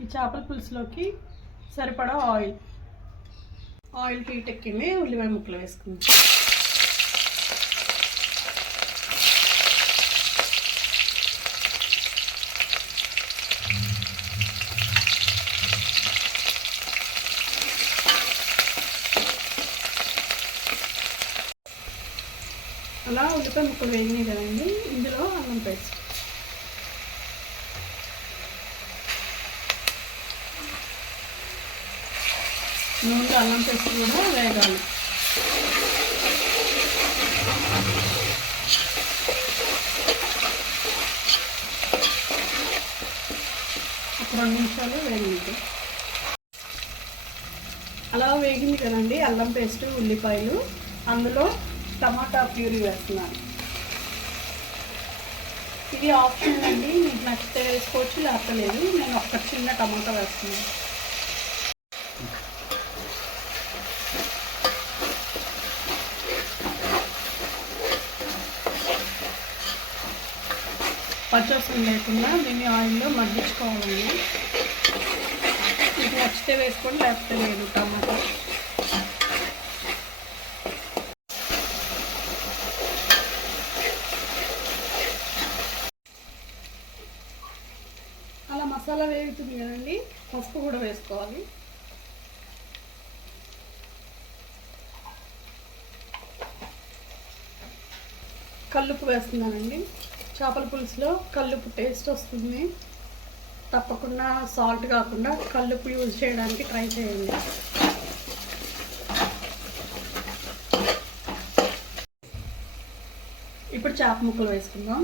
ఈ చేపల పులుసులోకి సరిపడా ఆయిల్. ఆయిల్ హీట్ ఎక్కింది ఉల్లిపాయ ముక్కలు వేసుకుందాం. అలా ఉల్లిపాయ ముక్కలు వేగినాయి కదండి. ఇందులో అల్లం పేస్ట్. నూనె అల్లం పేస్ట్ కూడా వేగాలి. రెండు నిమిషాలు వేగింది. అలా వేగింది కదండి అల్లం పేస్ట్ ఉల్లిపాయలు. అందులో టమాటా ప్యూరీ వేస్తున్నాను. ఇది ఆప్షన్ అండి. మీకు నచ్చితే వేసుకోవచ్చు లేకపోతే లేదు. నేను ఒక్క చిన్న టమాటా వేస్తున్నాను. పచ్చసం లేకుండా దీన్ని ఆయిల్లో మగ్గించుకోవాలి. మీకు నచ్చితే వేసుకోండి లేకపోతే లేదు టమాటా అలా మసాలా వేగుతుంది కదండి. పసుపు కూడా వేసుకోవాలి. కల్లుపు వేస్తున్నానండి. చేపల పులుసులో కల్లుపు టేస్ట్ వస్తుంది. తప్పకుండా సాల్ట్ కాకుండా కల్లుపు యూజ్ చేయడానికి ట్రై చేయండి. ఇప్పుడు చేప ముక్కలు వేసుకుందాం.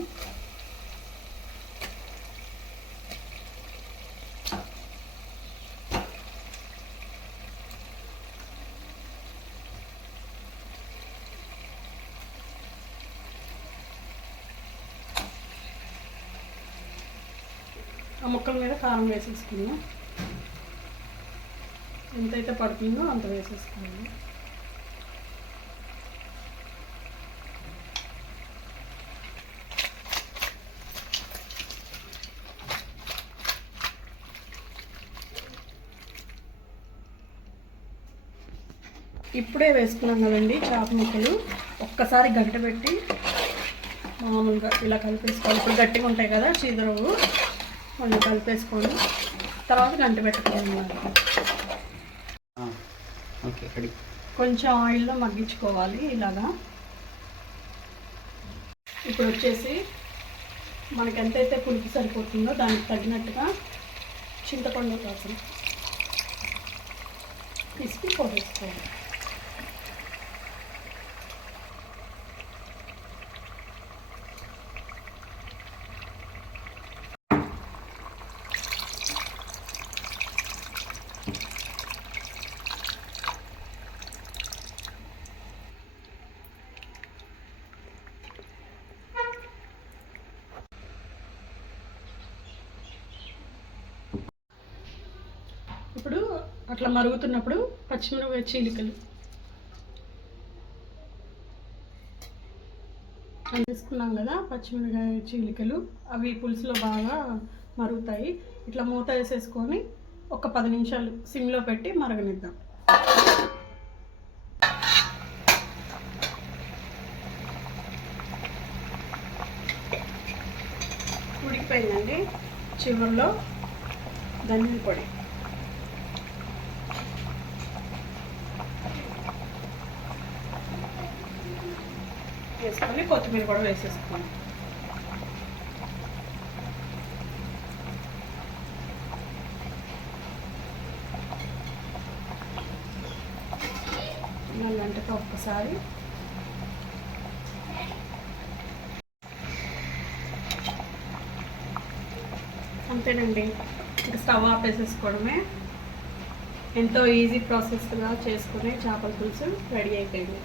ఆ ముక్కల మీద కారం వేసేసుకుందాం ఎంతైతే పడుతుందో అంత వేసేసుకోవాలి ఇప్పుడే వేసుకున్నాం కదండి చేప ముక్కలు. ఒక్కసారి గంట పెట్టి మామూలుగా ఇలా కలిపేసుకోవాలి. ఇప్పుడు గట్టిగా ఉంటాయి కదా చీదరవు. మనం కలిపేసుకొని తర్వాత గంట పెట్టుకోవాలి. కొంచెం ఆయిల్లో మగ్గించుకోవాలి ఇలాగా. ఇప్పుడు వచ్చేసి మనకి ఎంతైతే పులుపు సరిపోతుందో దానికి తగినట్టుగా చింతపండు రసం పిసికి పోసేసుకోవాలి ఇప్పుడు అట్లా మరుగుతున్నప్పుడు పచ్చిమిరపకాయ చీలికలు. తీసుకున్నాం కదా పచ్చిమిరకాయ చీలికలు. అవి పులుసులో బాగా మరుగుతాయి. ఇట్లా మూత వేసేసుకొని ఒక పది నిమిషాలు సిమ్లో పెట్టి మరగనిద్దాం. ఉడికిపోయిందండి. చివరిలో ధనియాల పొడి. వేసుకొని కొత్తిమీర కూడా వేసేసుకోండి అంటే ఒక్కసారి. అంతేనండి ఇంకా స్టవ్ ఆపేసేసుకోవడమే. ఎంతో ఈజీ ప్రాసెస్గా చేసుకునే చేపల పులుసు రెడీ అయిపోయింది.